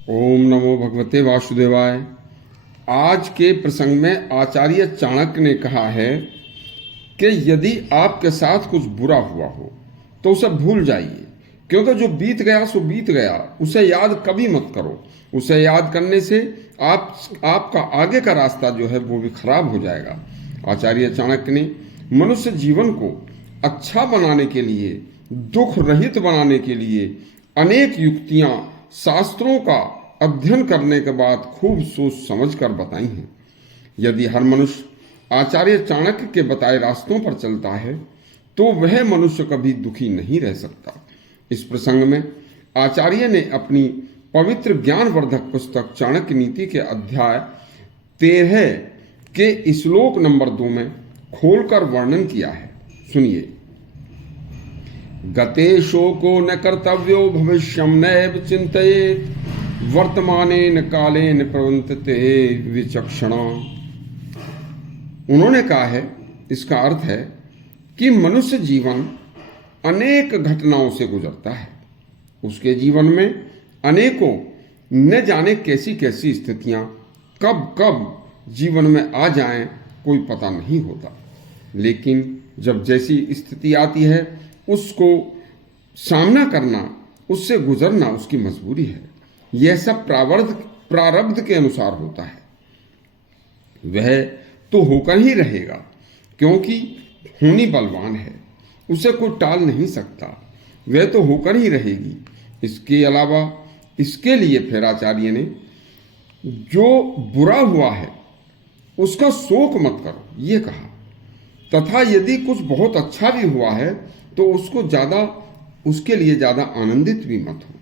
ओम नमो भगवते वासुदेवाय। आज के प्रसंग में आचार्य चाणक्य ने कहा है कि यदि आपके साथ कुछ बुरा हुआ हो तो उसे भूल जाइए, क्योंकि जो बीत गया सो बीत गया, उसे याद कभी मत करो। उसे याद करने से आपका आगे का रास्ता जो है वो भी खराब हो जाएगा। आचार्य चाणक्य ने मनुष्य जीवन को अच्छा बनाने के लिए, दुख रहित बनाने के लिए अनेक युक्तियां शास्त्रों का अध्ययन करने के बाद खूब सोच समझ कर बताई हैं। यदि हर मनुष्य आचार्य चाणक्य के बताए रास्तों पर चलता है तो वह मनुष्य कभी दुखी नहीं रह सकता। इस प्रसंग में आचार्य ने अपनी पवित्र ज्ञानवर्धक पुस्तक चाणक्य नीति के अध्याय 13 के श्लोक नंबर 2 में खोलकर वर्णन किया है। सुनिए। गते शोको न कर्तव्यो भविष्यम नैव चिंतयेत् वर्तमानेन कालेन प्रवर्तते विचक्षणा। उन्होंने कहा है, इसका अर्थ है कि मनुष्य जीवन अनेक घटनाओं से गुजरता है। उसके जीवन में अनेकों न जाने कैसी कैसी स्थितियां कब कब जीवन में आ जाएं कोई पता नहीं होता, लेकिन जब जैसी स्थिति आती है उसको सामना करना, उससे गुजरना उसकी मजबूरी है। यह सब प्रारब्ध के अनुसार होता है। वह तो होकर ही रहेगा, क्योंकि होनी बलवान है, उसे कोई टाल नहीं सकता। वह तो होकर ही रहेगी। इसके अलावा इसके लिए फिर आचार्य ने जो बुरा हुआ है उसका शोक मत करो, ये कहा। तथा यदि कुछ बहुत अच्छा भी हुआ है तो उसके लिए ज्यादा आनंदित भी मत हो,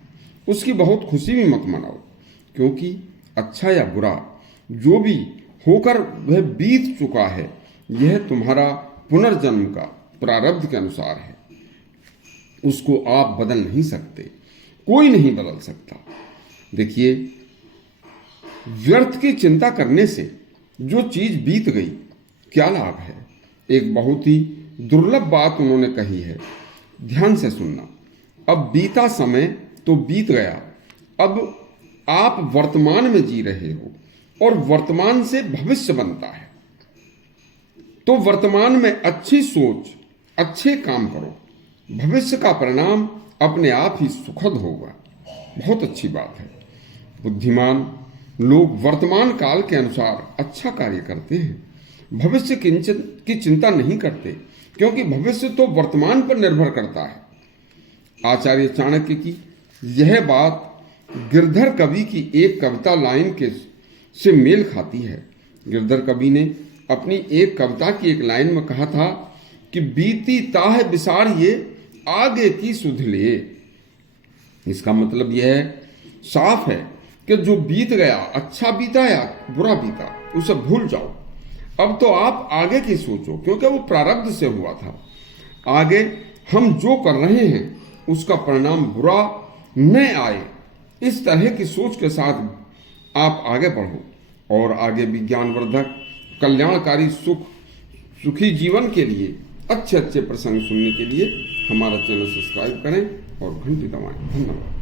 उसकी बहुत खुशी भी मत मनाओ, क्योंकि अच्छा या बुरा जो भी होकर वह बीत चुका है, यह तुम्हारा पुनर्जन्म का प्रारब्ध के अनुसार है। उसको आप बदल नहीं सकते, कोई नहीं बदल सकता। देखिए, व्यर्थ की चिंता करने से जो चीज बीत गई क्या लाभ है। एक बहुत ही दुर्लभ बात उन्होंने कही है, ध्यान से सुनना। अब बीता समय तो बीत गया, अब आप वर्तमान में जी रहे हो और वर्तमान से भविष्य बनता है। तो वर्तमान में अच्छी सोच, अच्छे काम करो, भविष्य का परिणाम अपने आप ही सुखद होगा। बहुत अच्छी बात है। बुद्धिमान लोग वर्तमान काल के अनुसार अच्छा कार्य करते हैं, भविष्य की चिंता नहीं करते, क्योंकि भविष्य तो वर्तमान पर निर्भर करता है। आचार्य चाणक्य की यह बात गिरधर कवि की एक कविता लाइन से मेल खाती है। गिरधर कवि ने अपनी एक कविता की एक लाइन में कहा था कि बीती ताह बिसारिये आगे की सुध ले। इसका मतलब यह है, साफ है कि जो बीत गया, अच्छा बीता या बुरा बीता, उसे भूल जाओ। अब तो आप आगे की सोचो, क्योंकि वो प्रारब्ध से हुआ था। आगे हम जो कर रहे हैं उसका परिणाम बुरा न आए, इस तरह की सोच के साथ आप आगे बढ़ो और आगे भी ज्ञानवर्धक, कल्याणकारी, सुखी जीवन के लिए अच्छे अच्छे प्रसंग सुनने के लिए हमारा चैनल सब्सक्राइब करें और घंटी दबाएं। धन्यवाद।